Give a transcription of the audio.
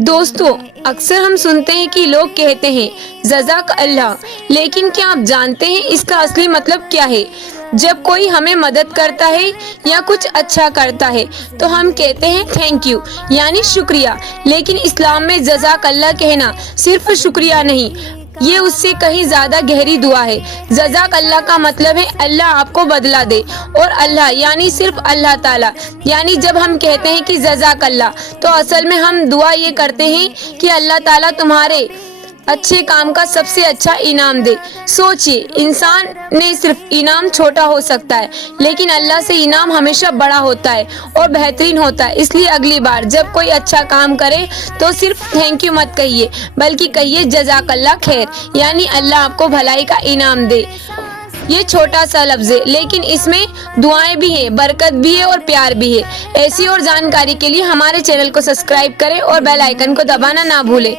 दोस्तों, अक्सर हम सुनते हैं कि लोग कहते हैं जज़ाक अल्लाह, लेकिन क्या आप जानते हैं इसका असली मतलब क्या है? जब कोई हमें मदद करता है या कुछ अच्छा करता है तो हम कहते हैं थैंक यू यानी शुक्रिया। लेकिन इस्लाम में जज़ाक अल्लाह कहना सिर्फ शुक्रिया नहीं, ये उससे कहीं ज्यादा गहरी दुआ है। जज़ाक अल्लाह का मतलब है अल्लाह आपको बदला दे, और अल्लाह यानी सिर्फ अल्लाह ताला। यानी जब हम कहते हैं कि जज़ाक अल्लाह, तो असल में हम दुआ ये करते हैं कि अल्लाह ताला तुम्हारे अच्छे काम का सबसे अच्छा इनाम दे। सोचिए, इंसान ने सिर्फ इनाम छोटा हो सकता है, लेकिन अल्लाह से इनाम हमेशा बड़ा होता है और बेहतरीन होता है। इसलिए अगली बार जब कोई अच्छा काम करे तो सिर्फ थैंक यू मत कहिए, बल्कि कहिए जज़ाकल्लाह खैर, यानी अल्लाह आपको भलाई का इनाम दे। ये छोटा सा लफ्ज़ है, लेकिन इसमें दुआएं भी हैं, बरकत भी है और प्यार भी है। ऐसी और जानकारी के लिए हमारे चैनल को सब्सक्राइब करें और बेल आइकन को दबाना ना भूलें।